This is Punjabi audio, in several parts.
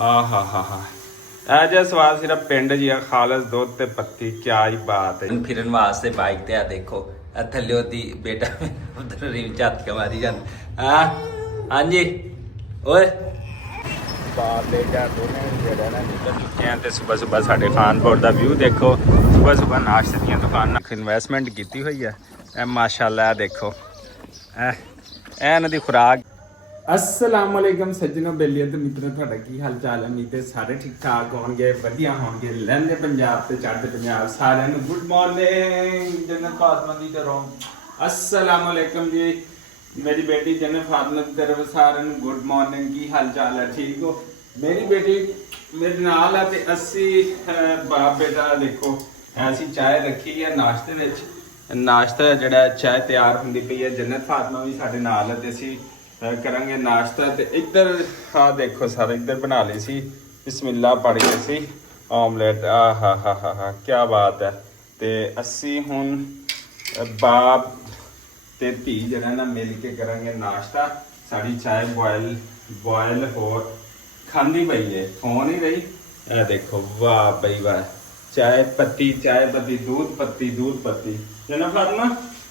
ਆਹਾ ਹਾ ਹਾ ਇਹ ਜਿਹਾ ਸਵਾਦ ਸਿਰਫ ਪਿੰਡ ਜੀ ਆ ਖਾਲਸ ਦੁੱਧ ਤੇ ਪੱਤੀ ਕਿਆ ਹੀ ਬਾਤ ਹੈ। ਫਿਰਨ ਵਾਸਤੇ ਬਾਈਕ ਤੇ ਆ ਦੇਖੋ ਥੱਲਿਓ ਦੀ ਬੇਟਾ ਉਧਰ ਰੀਮ ਝੱਤ ਕੇ ਮਾਰੀ ਜਾਂਦਾ ਹਾਂ ਹਾਂਜੀ ਓਏ ਬਾਹਰ ਲੈ ਜਾ ਦੋਨੇ ਜਿਹੜਾ ਨਾ ਨਿਕਲ ਚੁੱਕੇ ਆ ਤੇ ਸਵੇਰ ਸਾਡੇ ਖਾਨਪੁਰ ਦਾ ਵਿਊ ਦੇਖੋ। ਸਵੇਰ ਨਾਸ਼ਤੇ ਦੀਆਂ ਦੁਕਾਨਾਂ ਇਨਵੈਸਟਮੈਂਟ ਕੀਤੀ ਹੋਈ ਹੈ। ਇਹ ਮਾਸ਼ਾਅੱਲਾ ਦੇਖੋ ਇਹ ਇਹਨਾਂ ਦੀ ਖੁਰਾਕ। अस्सलाम वालेकुम सज्जनों बेलिया तो मित्रों ਤੁਹਾਡਾ ਕੀ ਹਾਲ ਚਾਲ ਹੈ। ਉਮੀਦ ਹੈ ਸਾਰੇ ਠੀਕ ਠਾਕ ਹੋਣਗੇ ਵਧੀਆ ਹੋਣਗੇ। ਲਹਿੰਦੇ ਪੰਜਾਬ ਤੇ ਚੜ੍ਹਦੇ ਪੰਜਾਬ ਸਾਰਿਆਂ ਨੂੰ ਗੁੱਡ ਮਾਰਨਿੰਗ। ਜੰਨਤ ਫਾਤਮਾ ਦੀ ਤਰਫੋਂ अस्सलाम वालेकुम जी। मेरी बेटी जन्नत फातिमा की तरफ सारे गुड मॉर्निंग। की हाल चाल है ठीक हो। मेरी बेटी मेरे नाल है ते अस्सी बाप बेटा देखो ऐसी चाय रखी है नाश्ते विच। नाश्ता जिहड़ा चाय तैयार हुंदी पई है। जन्नत फातिमा भी साडे नाल है ते असीं करांगे नाश्ता। ते इधर हाँ देखो सारे इधर बना ली सी बिस्मिल्लाह पढ़ के सी ऑमलेट। हा हा हा हा क्या बात है। ते अस्सी हुण बाप ते धी जरा ना मिल के करांगे नाश्ता। साड़ी चाय बॉयल हो खांदी पई है हो नहीं रही। ए देखो वाह बई वाह चाय पत्ती दूध पत्ती। जनाब फातिमा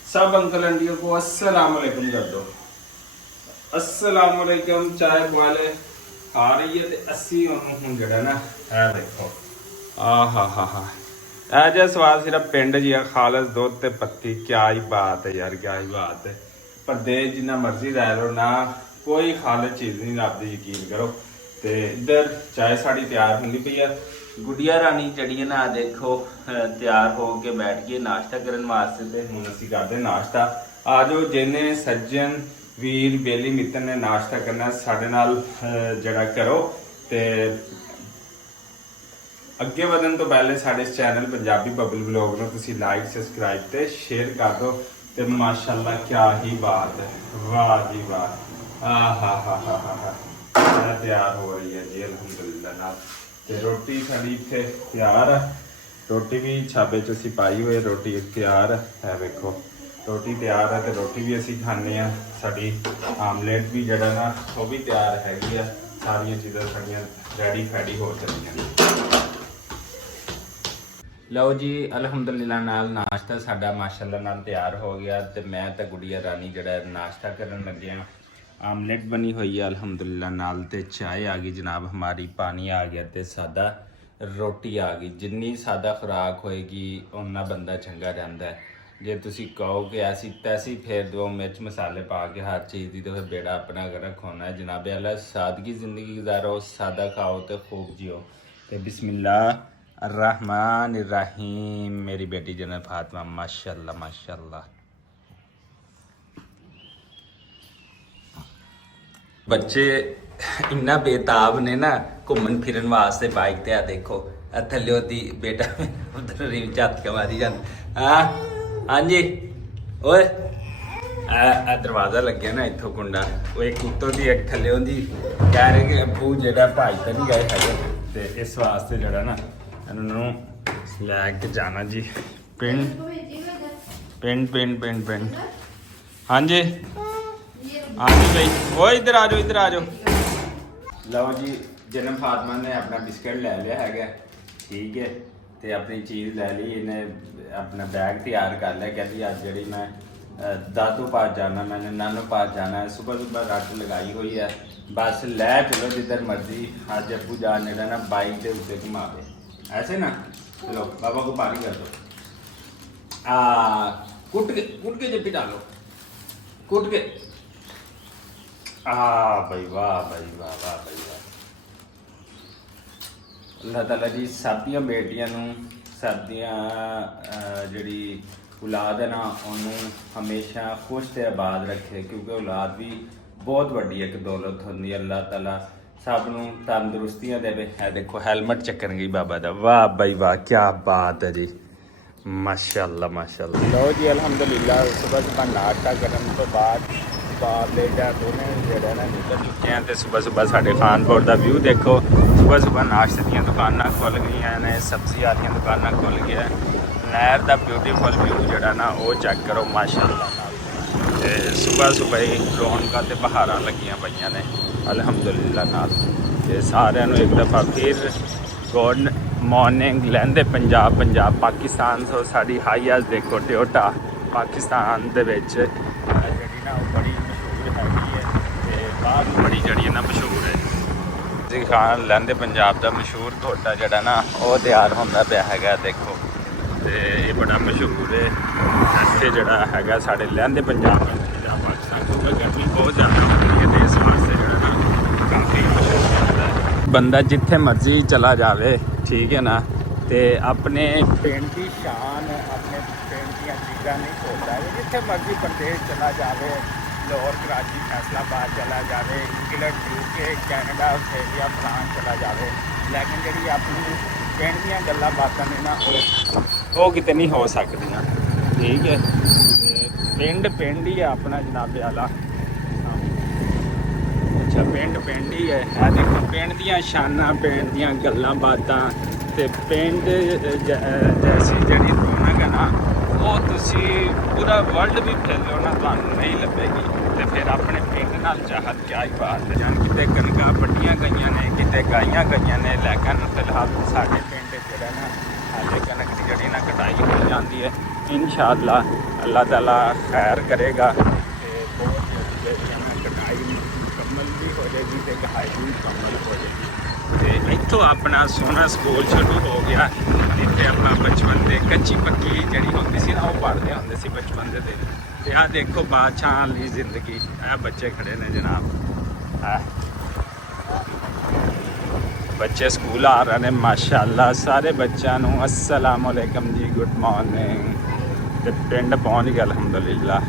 सब अंकल आंटियों को अस्सलाम वालेकुम कर दो। अस्सलाम वालेकुम। चाय बॉयल आ रही है ते अस्सी हुण जड़ा ना है देखो आ हा हा हा ਇਹ ਜਿਹਾ ਸਵਾਦ ਸਿਰਫ ਪਿੰਡ ਜੀ ਆ ਖਾਲਸ ਦੁੱਧ ਤੇ ਪੱਤੀ ਕਿਆ ਹੀ ਬਾਤ ਹੈ ਯਾਰ ਕਿਆ ਹੀ ਬਾਤ ਹੈ। ਪਰਦੇਸ ਜਿੰਨਾ ਮਰਜ਼ੀ ਰਹਿ ਲਓ ਨਾ ਕੋਈ ਖਾਲਸ ਚੀਜ਼ ਨਹੀਂ ਲੱਭਦੀ ਯਕੀਨ ਕਰੋ। ਤੇ ਇੱਧਰ ਚਾय ਸਾਡੀ ਤਿਆਰ ਹੁੰਦੀ ਪਈ ਆ। ਗੁੜੀਆ ਰਾਣੀ ਜਿਹੜੀ ਹੈ ਨਾ ਦੇਖੋ ਤਿਆਰ ਹੋ ਕੇ ਬੈਠ ਗਈ ਨਾਸ਼ਤਾ ਕਰਨ ਵਾਸਤੇ। ਤੇ ਹੁਣ ਅਸੀਂ ਕਰਦੇ ਨਾਸ਼ਤਾ। ਆ ਜਾਓ ਜਿਹਨੇ ਸੱਜਣ ਵੀਰ ਬੇਲੀ ਮਿੱਤਰ ਨੇ ਨਾਸ਼ਤਾ ਕਰਨਾ ਸਾਡੇ ਨਾਲ ਜਿਹੜਾ ਕਰੋ। ਤੇ ਅੱਗੇ ਵਧਣ ਤੋਂ ਪਹਿਲੇ ਸਾਡੇ ਇਸ ਚੈਨਲ ਪੰਜਾਬੀ ਬਬਲ ਵਲੌਗ ਨੂੰ ਤੁਸੀਂ ਲਾਈਕ ਸਬਸਕ੍ਰਾਈਬ ਤੇ ਸ਼ੇਅਰ ਕਰ ਦਿਓ। ਤੇ ਮਾਸ਼ਾਅੱਲਾ ਕਿਆ ਹੀ ਬਾਤ ਹੈ ਵਾਹ ਜੀ ਵਾਹ ਆ ਹਾ ਹਾ ਹਾ ਹਾ ਹਾ ਤਿਆਰ ਹੋ ਰਹੀ ਹੈ ਜੀ ਅਲਹਮਦੁਲਿਲਾ ਨਾਲ। ਤੇ ਰੋਟੀ ਸਾਡੀ ਇੱਥੇ ਤਿਆਰ ਹੈ। ਰੋਟੀ ਵੀ ਛਾਬੇ 'ਚ ਅਸੀਂ ਪਾਈ ਹੋਈ ਰੋਟੀ ਤਿਆਰ ਹੈ ਵੇਖੋ ਰੋਟੀ ਤਿਆਰ ਹੈ। ਤੇ ਰੋਟੀ ਵੀ ਅਸੀਂ ਖਾਂਦੇ ਹਾਂ। ਸਾਡੀ ਆਮਲੇਟ ਵੀ ਜਿਹੜਾ ਨਾ ਉਹ ਵੀ ਤਿਆਰ ਹੈਗੀ ਆ। ਸਾਰੀਆਂ ਚੀਜ਼ਾਂ ਸਾਡੀਆਂ ਰੈਡੀ ਫੈਡੀ ਹੋ ਚੱਲੀਆਂ ਨੇ। ਲਓ ਜੀ ਅਲਹਮਦੁਲਿਲਾ ਨਾਲ ਨਾਸ਼ਤਾ ਸਾਡਾ ਮਾਸ਼ਾਅੱਲਾ ਨਾਲ ਤਿਆਰ ਹੋ ਗਿਆ। ਤੇ ਮੈਂ ਤੇ ਗੁੜੀਆ ਰਾਣੀ ਜਿਹੜਾ ਨਾਸ਼ਤਾ ਕਰਨ ਲੱਗੇ ਹਾਂ। ਆਮਲੇਟ ਬਣੀ ਹੋਈ ਹੈ ਅਲਹਮਦੁਲਿਲਾ ਨਾਲ। ਤੇ ਚਾय ਆ ਗਈ ਜਨਾਬ ਹਮਾਰੀ ਪਾਣੀ ਆ ਗਿਆ ਤੇ ਸਾਦਾ ਰੋਟੀ ਆ ਗਈ। ਜਿੰਨੀ ਸਾਦਾ ਖੁਰਾਕ ਹੋਏਗੀ ਉਨਾ ਬੰਦਾ ਚੰਗਾ ਰਹਿੰਦਾ ਹੈ। ਜੇ ਤੁਸੀਂ ਕਹੋ ਕਿ ਐਸੀ ਤੈਸੀ ਫੇਰ ਦੋ ਮਿਰਚ ਮਸਾਲੇ ਪਾ ਕੇ हर चीज़ की तो फिर बेड़ा अपना अगर रखोना है। जनाब अल्लाह सादगी ज़िंदगी गुजारो सादा खाओ तो खूब जियो। तो बिस्मिल्लाह अर्रहमान अर्रहीम। मेरी बेटी जन्नत फातिमा माशाअल्लाह माशाअल्लाह। बच्चे इन्ना बेताब ने ना घूमन फिरन वास्ते बाइक ते आ देखो थल्लिओ दी बेटा उधर रीम झੱਤ के मारी जांदा हाँ हाँ जी ओए आ दरवाजा लग गया ना इत्थों कुंडा वो एक उत्तों दी एक थल्लिओ दी कह रहे कि अबू जेड़ा भाई तो नहीं गए है। ते इस वास्ते जेड़ा ना इन्होंने लैके जाना जी पिंड। हाँ जी हाँ जी भाई वो इधर आ जाओ। लो जी जन्नत फातिमा ने अपना बिस्किट ले लिया है ठीक है। तो अपनी चीज़ ले ली इन्हें अपना बैग तैयार कर लिया। कहती अज जी मैं दादू पास जाना मैंने नानू पास जाना है। सुबह रट लगाई हुई है बस लै चलो जिधर मर्जी। अज अबू जान जरा ना बाइक के उत्ते घुमावे ऐसे ना। चलो बाबा को पानी कर दो कुट के जप्पी डालो कुट के भाई वाह भाई वाह वाह भाई वाह। अल्लाह ताला जी सब दियां बेटियां नूं सब दियां जिहड़ी औलाद है ना उन्होंने हमेशा खुश ते आबाद रखे क्योंकि औलाद भी बहुत वड्डी एक दौलत होंदी है। अल्लाह ताला सब नूं तंदुरुस्तियां देवे। है देखो हैलमेट चक्कन गई बाबा दा वाह भाई वाह क्या बात है जी माशाअल्लाह माशाअल्लाह। लो जी अल्हम्दुलिल्लाह सुबह नाश्ता करने तो बाद बाहर ले जा दोने जेड़ा ना निकल चुके हैं। तो सुबह साढ़े खानपुर का व्यू देखो। सुबह नाश्ते दी दुकानां खुल गई ने सब्जी वाली दुकानां खुल गई। नहर का ब्यूटीफुल व्यू जड़ा ना वो चेक करो माशाअल्लाह। सुबह ही रौनक ते बहारां लगियां पईयां ने अल्हम्दुलिल्लाह नाल। ਤੇ ਸਾਰਿਆਂ ਨੂੰ ਇੱਕ ਦਫਾ ਫਿਰ ਗੁੱਡ ਮਾਰਨਿੰਗ ਲਹਿੰਦੇ ਪੰਜਾਬ ਪੰਜਾਬ ਪਾਕਿਸਤਾਨ ਤੋਂ ਸਾਡੀ ਹਾਈਆਸ ਦੇਖੋ ਟੋਯੋਟਾ ਪਾਕਿਸਤਾਨ ਦੇ ਵਿੱਚ ਜਿਹੜੀ ਨਾ ਉਹ ਬੜੀ ਮਸ਼ਹੂਰ ਹੈਗੀ ਹੈ ਤੇ ਬਾਹਰ ਵੀ ਬੜੀ ਜਿਹੜੀ ਨਾ ਮਸ਼ਹੂਰ ਹੈ ਜੀ ਖਾਨ ਲਹਿੰਦੇ ਪੰਜਾਬ ਦਾ ਮਸ਼ਹੂਰ ਟੋਯੋਟਾ ਜਿਹੜਾ ਨਾ ਉਹ ਤਿਆਰ ਹੁੰਦਾ ਪਿਆ ਹੈਗਾ ਦੇਖੋ ਤੇ ਇਹ ਬੜਾ ਮਸ਼ਹੂਰ ਹੈ ਇੱਥੇ ਜਿਹੜਾ ਹੈਗਾ ਸਾਡੇ ਲਹਿੰਦੇ ਪੰਜਾਬ ਪਾਕਿਸਤਾਨ ਤੋਂ ਗਰਮੀ ਬਹੁਤ ਜ਼ਿਆਦਾ ਹੁੰਦੀ ਹੈ ਤੇ ਇਸ ਵਾਸਤੇ ਜਿਹੜਾ ਨਾ ਕਾਫੀ ਮਸ਼ਹੂਰ ਹੈ ਬੰਦਾ ਜਿੱਥੇ ਮਰਜ਼ੀ ਚਲਾ ਜਾਵੇ ਠੀਕ ਹੈ ਨਾ ਤੇ ਆਪਣੇ ਪਿੰਡ ਦੀ ਸ਼ਾਨ ਆਪਣੇ ਪਿੰਡ ਦੀਆਂ ਚੀਜ਼ਾਂ ਨਹੀਂ ਭੁੱਲਦਾ ਜਿੱਥੇ ਮਰਜ਼ੀ ਪ੍ਰਦੇਸ਼ ਚਲਾ ਜਾਵੇ ਲਾਹੌਰ ਕਰਾਚੀ ਫੈਸਲਾਬਾਦ ਚਲਾ ਜਾਵੇ England UK Canada Australia France ਚਲਾ ਜਾਵੇ ਲੇਕਿਨ ਜਿਹੜੀ ਆਪਣੀ ਪਿੰਡ ਦੀਆਂ ਗੱਲਾਂ ਬਾਤਾਂ ਨੇ ਨਾ ਉਹ ਕਿਤੇ ਨਹੀਂ ਹੋ ਸਕਦੀਆਂ ਠੀਕ ਹੈ ਤੇ ਪਿੰਡ ਹੀ ਹੈ ਆਪਣਾ ਜਨਾਬੇ ਵਾਲਾ ਅੱਛਾ ਪਿੰਡ ਹੀ ਹੈ ਇਹ ਦੇਖੋ ਪਿੰਡ ਦੀਆਂ ਸ਼ਾਨਾਂ ਪਿੰਡ ਦੀਆਂ ਗੱਲਾਂ ਬਾਤਾਂ ਤੇ ਪਿੰਡ ਜੈਸੀ ਜਿਹੜੀ ਰੌਣਕ ਹੈ ਨਾ ਉਹ ਤੁਸੀਂ ਪੂਰਾ ਵਰਲਡ ਵੀ ਫੈਲੋ ਨਾ ਤੁਹਾਨੂੰ ਨਹੀਂ ਲੱਭੇਗੀ ਤੇ ਫਿਰ ਆਪਣੇ ਪਿੰਡ ਨਾਲ ਚਾਹਤ ਕਿਆ ਹੀ ਬਾਤ ਹੈ ਜਾਨ ਕਿਤੇ ਕਣਕਾਂ ਵੱਢੀਆਂ ਗਈਆਂ ਨੇ ਕਿਤੇ ਗਾਈਆਂ ਗਈਆਂ ਨੇ ਲੇਕਿਨ ਫਿਲਹਾਲ ਸਾਡੇ ਪਿੰਡ ਜਿਹੜਾ ਨਾ ਹਾਲੇ ਕਣਕ ਦੀ ਜਿਹੜੀ ਨਾ ਕਟਾਈ ਹੋ ਜਾਂਦੀ ਹੈ ਇਨਸ਼ਾਅੱਲਾ ਅੱਲਾਹ ਤਾਲਾ ਖੈਰ ਕਰੇਗਾ ਤੇ ਬਹੁਤ ਜਿਹੜੀ ਨਾ ਕਟਾਈ ਮੁਕੰਮਲ ਵੀ ਹੋ ਜਾਏਗੀ ਤੇ ਗਹਾਈ ਵੀ ਮੁਕੰਮਲ ਹੋ ਜਾਏਗੀ ਤੇ ਇੱਥੋਂ ਆਪਣਾ ਸੋਹਣਾ ਸਕੂਲ ਸ਼ੁਰੂ ਹੋ ਗਿਆ ਜਿੱਥੇ ਆਪਾਂ ਬਚਪਨ ਦੇ ਕੱਚੀ ਪੱਕੀ ਜਿਹੜੀ ਹੁੰਦੀ ਸੀ ਨਾ ਉਹ ਪੜ੍ਹਦੇ ਹੁੰਦੇ ਸੀ ਬਚਪਨ ਦੇ ਦਿਨ ਤੇ ਆਹ ਦੇਖੋ ਬਾਦਸ਼ਾਹ ਲਈ ਜ਼ਿੰਦਗੀ ਇਹ ਬੱਚੇ ਖੜੇ ਨੇ ਜਨਾਬ ਬੱਚੇ ਸਕੂਲ ਆ ਰਹੇ ਨੇ ਮਾਸ਼ਾਅੱਲਾ ਸਾਰੇ ਬੱਚਿਆਂ ਨੂੰ अस्सलाम वालेकुम ਜੀ ਗੁੱਡ ਮਾਰਨਿੰਗ ਤੇ ਪਿੰਡ ਪਹੁੰਚ ਗਏ ਅਲਹਮਦੁਲਿਲਾ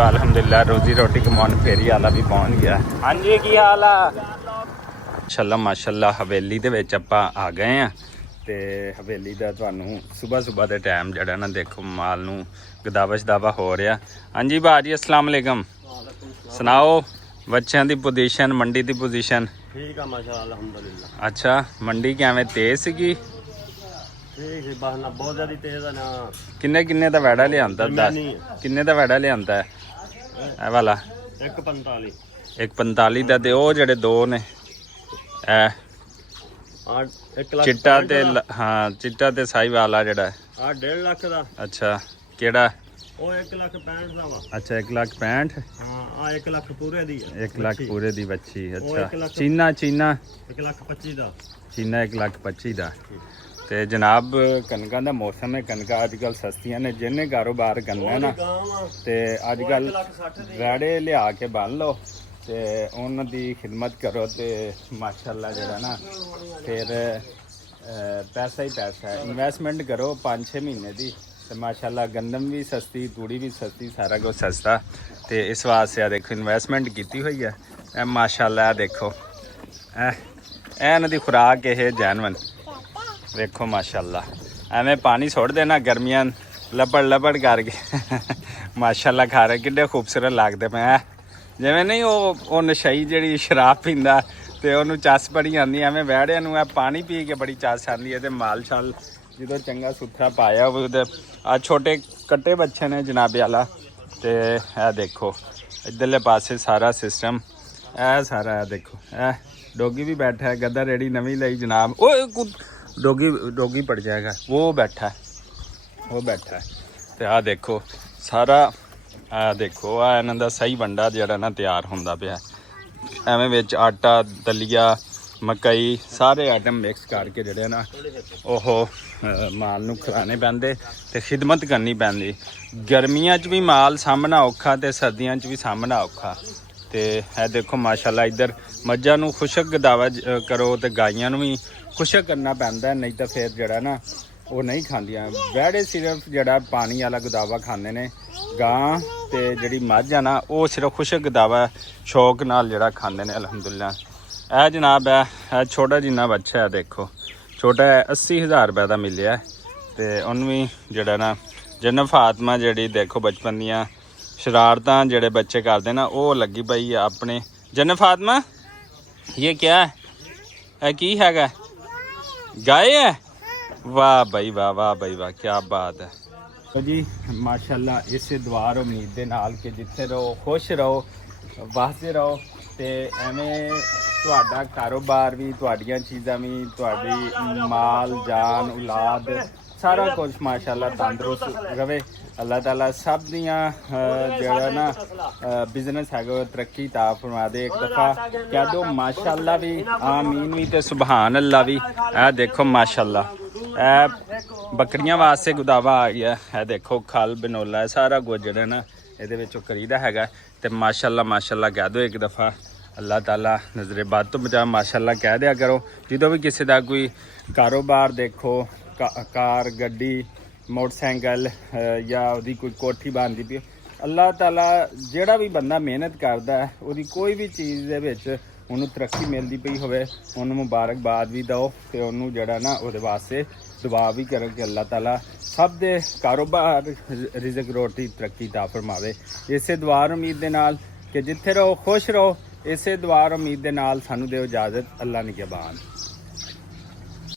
ਅਲਹਮਦੁਲਿਲਾ ਰੋਜ਼ੀ ਰੋਟੀ ਕਮਾਉਣ ਫੇਰੀ ਵਾਲਾ ਵੀ ਪਹੁੰਚ ਗਿਆ ਹਾਂਜੀ ਕੀ ਹਾਲ ਆ ਮਾਸ਼ਾਅੱਲਾ ਹਵੇਲੀ ਦੇ ਵਿੱਚ ਆਪਾਂ ਆ ਗਏ ਆ ਤੇ ਹਵੇਲੀ ਦਾ ਤੁਹਾਨੂੰ ਸਵੇਰ ਦੇ ਟਾਈਮ ਜਿਹੜਾ ਨਾ ਦੇਖੋ ਮਾਲ ਨੂੰ ਗਦਾਵਸ਼ ਦਾਵਾ ਹੋ ਰਿਹਾ ਹਾਂਜੀ ਬਾਜੀ अस्सलाम वालेकुम ਸੁਣਾਓ ਬੱਚਿਆਂ ਦੀ ਪੋਜੀਸ਼ਨ ਮੰਡੀ ਦੀ ਪੋਜੀਸ਼ਨ ਠੀਕ ਆ ਮਾਸ਼ਾਅੱਲਾ ਅਲਹਮਦੁਲਿਲਾ ਅੱਛਾ ਮੰਡੀ ਕਿਵੇਂ ਤੇਜ਼ ਸੀਗੀ ਠੀਕ ਹੈ ਬਸ ਨਾ ਬਹੁਤ ਜ਼ਿਆਦਾ ਤੇਜ਼ ਆ ਨਾ ਕਿੰਨੇ ਦਾ ਵੈੜਾ ਲਿਆਂਦਾ ਦੱਸ ਕਿੰਨੇ ਦਾ ਵੈੜਾ ਲਿਆਂਦਾ ਇਹ ਵਾਲਾ 145 145 ਦਾ ਤੇ ਉਹ ਜਿਹੜੇ ਦੋ ਨੇ ਇਹ 1 ਲੱਖ ਚਿੱਟਾ ਤੇ ਹਾਂ ਚਿੱਟਾ ਤੇ ਸਾਈ ਵਾਲਾ ਜਿਹੜਾ ਆ 1.5 ਲੱਖ ਦਾ ਅੱਛਾ ਕਿਹੜਾ ਉਹ 1 ਲੱਖ 65 ਦਾ ਵਾ ਅੱਛਾ 1 ਲੱਖ 65 ਹਾਂ ਆ 1 ਲੱਖ ਪੂਰੇ ਦੀ ਆ 1 ਲੱਖ ਪੂਰੇ ਦੀ ਬੱਚੀ ਉਹ ਅੱਛਾ ਇੱਕ ਲੱਖ- ਚੀਨਾ 1 ਲੱਖ 25 ਦਾ ਚੀਨਾ 1 ਲੱਖ 25 ਦਾ ਤੇ ਜਨਾਬ ਕਣਕਾਂ ਦਾ ਮੌਸਮ ਹੈ ਕਣਕਾਂ ਅੱਜ ਕੱਲ ਸਸਤੀਆਂ ਨੇ ਜਿਹਨੇ ਕਾਰੋਬਾਰ ਕਰਨਾ ਹੈ ਨਾ ਤੇ ਅੱਜ ਕੱਲ ਵੈੜੇ ਲਿਆ ਕੇ ਬੰਨ ਲਓ ਤੇ ਉਹਨਾਂ ਦੀ ਖਿਦਮਤ ਕਰੋ ਤੇ ਮਾਸ਼ਾਅੱਲਾ ਜਿਹੜਾ ਨਾ ਫਿਰ ਪੈਸਾ ਹੀ ਪੈਸਾ ਹੈ ਇਨਵੈਸਟਮੈਂਟ ਕਰੋ 5-6 ਮਹੀਨੇ ਦੀ ਤੇ ਮਾਸ਼ਾਅੱਲਾ ਗੰਦਮ ਵੀ ਸਸਤੀ ਤੂੜੀ ਵੀ ਸਸਤੀ ਸਾਰਾ ਕੁਝ ਸਸਤਾ ਤੇ ਇਸ ਵਾਸਤੇ ਆ ਦੇਖੋ ਇਨਵੈਸਟਮੈਂਟ ਕੀਤੀ ਹੋਈ ਹੈ ਇਹ ਮਾਸ਼ਾਅੱਲਾ ਦੇਖੋ ਇਹ ਇਹਨਾਂ ਦੀ ਖੁਰਾਕ ਇਹ ਜੈਨਵਨ ਵੇਖੋ ਮਾਸ਼ਾਅੱਲਾ ਐਵੇਂ ਪਾਣੀ ਸੁੱਟ ਦੇਣਾ ਗਰਮੀਆਂ ਲੱਪੜ ਕਰਕੇ ਮਾਸ਼ਾਅੱਲਾ ਖਾ ਰਹੇ ਕਿੰਨੇ ਖੂਬਸੂਰਤ ਲੱਗਦੇ ਪਏ ਜਿਵੇਂ ਨਹੀਂ ਉਹ ਨਸ਼ਈ ਜਿਹੜੀ ਸ਼ਰਾਬ ਪੀਂਦਾ ਤੇ ਉਹਨੂੰ ਚੱਸ ਬੜੀ ਆਉਂਦੀ ਐਵੇਂ ਵਹਿੜਿਆਂ ਨੂੰ ਇਹ ਪਾਣੀ ਪੀ ਕੇ ਬੜੀ ਚੱਸ ਆਉਂਦੀ ਹੈ ਤੇ ਮਾਲ ਛਾਲ ਜਦੋਂ ਚੰਗਾ ਸੁਥਰਾ ਪਾਇਆ ਉਹਦੇ ਆ ਛੋਟੇ ਕੱਟੇ ਬੱਚੇ ਨੇ ਜਨਾਬੇ ਵਾਲਾ ਤੇ ਇਹ ਦੇਖੋ ਇੱਧਰਲੇ ਪਾਸੇ ਸਾਰਾ ਸਿਸਟਮ ਇਹ ਸਾਰਾ ਇਹ ਦੇਖੋ ਇਹ ਡੋਗੀ भी बैठा है गद्दा रेडी नवी लाई जनाब ओ डोगी पड़ जाएगा वो बैठा है ਤੇ ਆ ਦੇਖੋ ਸਾਰਾ ਆ ਦੇਖੋ ਆ ਇਹਨਾਂ ਦਾ ਸਹੀ ਵੰਡਾ ਜਿਹੜਾ ਨਾ ਤਿਆਰ ਹੁੰਦਾ ਪਿਆ ਐਵੇਂ ਵਿੱਚ ਆਟਾ ਦਲੀਆ ਮਕਈ ਸਾਰੇ ਆਈਟਮ ਮਿਕਸ ਕਰਕੇ ਜਿਹੜੇ ਨਾ ਉਹ ਮਾਲ ਨੂੰ ਖਿਲਾਣੇ ਪੈਂਦੇ ਤੇ ਖਿਦਮਤ ਕਰਨੀ ਪੈਂਦੀ ਗਰਮੀਆਂ 'ਚ ਵੀ ਮਾਲ ਸਾਹਮਣਾ ਔਖਾ ਤੇ ਸਰਦੀਆਂ 'ਚ ਵੀ ਸਾਹਮਣਾ ਔਖਾ ਤੇ ਇਹ ਦੇਖੋ ਮਾਸ਼ਾਅੱਲਾ ਇੱਧਰ ਮੱਝਾਂ ਨੂੰ ਖੁਸ਼ਕ ਗਦਾਵਾ ਕਰੋ ਤੇ ਗਾਈਆਂ ਨੂੰ ਵੀ ਖੁਸ਼ਕ ਕਰਨਾ ਪੈਂਦਾ ਨਹੀਂ ਤਾਂ ਫਿਰ ਜਿਹੜਾ ਨਾ ਉਹ ਨਹੀਂ ਖਾਂਦੀਆਂ ਵਹਿੜੇ ਸਿਰਫ ਜਿਹੜਾ ਪਾਣੀ ਵਾਲਾ ਗਦਾਵਾ ਖਾਂਦੇ ਨੇ ਗਾਂ ਤੇ ਜਿਹੜੀ ਮੱਝ ਆ ਨਾ ਉਹ ਸਿਰਫ ਖੁਸ਼ਕ ਗਦਾਵਾ ਸ਼ੌਕ ਨਾਲ ਜਿਹੜਾ ਖਾਂਦੇ ਨੇ ਅਲਹਮਦੁਲਿਲਾ ਇਹ ਜਨਾਬ ਹੈ ਇਹ ਛੋਟਾ ਜਿੰਨਾ ਬੱਚਾ ਹੈ ਦੇਖੋ ਛੋਟਾ 80,000 ਰੁਪਏ ਦਾ ਮਿਲਿਆ ਤੇ ਉਹਨੂੰ ਵੀ ਜਿਹੜਾ ਨਾ ਜਨਮ ਫਾਤਮਾ ਜਿਹੜੀ ਦੇਖੋ ਬਚਪਨ ਦੀਆਂ ਸ਼ਰਾਰਤਾਂ ਜਿਹੜੇ ਬੱਚੇ ਕਰਦੇ ਨਾ ਉਹ ਲੱਗੀ ਪਈ ਆ ਆਪਣੇ ਜਨਮ ਫਾਤਮਾ ਇਹ ਕੀ ਹੈ ਇਹ ਕੀ ਹੈਗਾ ਗਾਏ ਹੈ ਵਾਹ ਭਾਈ ਵਾਹ ਕੀ ਬਾਤ ਹੈ ਜੀ ਮਾਸ਼ਾਅੱਲਾ ਇਸੇ ਦੁਆ ਉਮੀਦ ਦੇ ਨਾਲ ਕਿ ਜਿੱਥੇ ਰਹੋ ਖੁਸ਼ ਰਹੋ ਵਸਦੇ ਰਹੋ ਤੇ ਐਵੇਂ ਤੁਹਾਡਾ ਕਾਰੋਬਾਰ ਵੀ, ਤੁਹਾਡੀਆਂ ਚੀਜ਼ਾਂ ਵੀ, ਤੁਹਾਡੀ ਮਾਲ ਜਾਨ ਔਲਾਦ ਸਾਰਾ ਕੁਝ ਮਾਸ਼ਾਅੱਲਾ ਤੰਦਰੁਸਤ ਰਵੇ। ਅੱਲਾਹ ਤਾਲਾ ਸਭ ਦੀਆਂ ਜਿਹੜਾ ਨਾ ਬਿਜ਼ਨਸ ਹੈਗਾ ਉਹ ਤਰੱਕੀ ਤਾ ਫਰਮਾ ਦੇ। ਇੱਕ ਦਫਾ ਕਹਿ ਦੋ ਮਾਸ਼ਾਅੱਲਾ ਵੀ, ਆਮੀਨ ਵੀ ਤੇ ਸੁਭਾਨ ਅੱਲਾ ਵੀ। ਇਹ ਦੇਖੋ ਮਾਸ਼ਾਅੱਲਾ, ਇਹ ਬੱਕਰੀਆਂ ਵਾਸਤੇ ਗੁਦਾਵਾ ਆ ਗਿਆ। ਇਹ ਦੇਖੋ ਖਲ ਬਨੋਲਾ ਹੈ, ਸਾਰਾ ਕੁਝ ਜਿਹੜਾ ਨਾ ਇਹਦੇ ਵਿੱਚੋਂ ਕਰੀਦਾ ਹੈਗਾ। ਤੇ ਮਾਸ਼ਾਅੱਲਾ ਮਾਸ਼ਾਅੱਲਾ ਕਹਿ ਦੋ ਇੱਕ ਦਫਾ। ਅੱਲਾਹ ਤਾਲਾ ਨਜ਼ਰੇ ਬਦ ਤੋਂ ਬਚਾ ਮਾਸ਼ਾਅੱਲਾ ਕਹਿ ਦਿਆ ਕਰੋ। ਜਦੋਂ ਵੀ ਕਿਸੇ ਦਾ ਕੋਈ ਕਾਰੋਬਾਰ ਦੇਖੋ, ਕਾਰ ਗੱਡੀ ਮੋਟਰਸਾਈਕਲ ਜਾਂ ਉਹਦੀ ਕੋਈ ਕੋਠੀ ਬਣਦੀ ਪਈ, ਅੱਲਾਹ ਤਾਲਾ ਜਿਹੜਾ ਵੀ ਬੰਦਾ ਮਿਹਨਤ ਕਰਦਾ ਹੈ ਉਹਦੀ ਕੋਈ ਵੀ ਚੀਜ਼ ਦੇ ਵਿੱਚ ਉਹਨੂੰ ਤਰੱਕੀ ਮਿਲਦੀ ਪਈ ਹੋਵੇ, ਉਹਨੂੰ ਮੁਬਾਰਕਬਾਦ ਵੀ ਦਿਓ ਤੇ ਉਹਨੂੰ ਜਿਹੜਾ ਨਾ ਉਹਦੇ ਵਾਸਤੇ ਦੁਆ ਵੀ ਕਰੋ ਕਿ ਅੱਲਾਹ ਤਾਲਾ ਸਭ ਦੇ ਕਾਰੋਬਾਰ ਰਿਜ਼ਕ ਰੋਟੀ ਤਰੱਕੀ ਤਾ ਫਰਮਾਵੇ। ਇਸੇ ਦੁਆ ਉਮੀਦ ਦੇ ਨਾਲ ਕਿ ਜਿੱਥੇ ਰਹੋ ਖੁਸ਼ ਰਹੋ, ਇਸੇ ਦੁਆ ਉਮੀਦ ਦੇ ਨਾਲ ਸਾਨੂੰ ਦਿਓ ਇਜਾਜ਼ਤ। ਅੱਲਾ ਨਿਗਹਿਬਾਨ।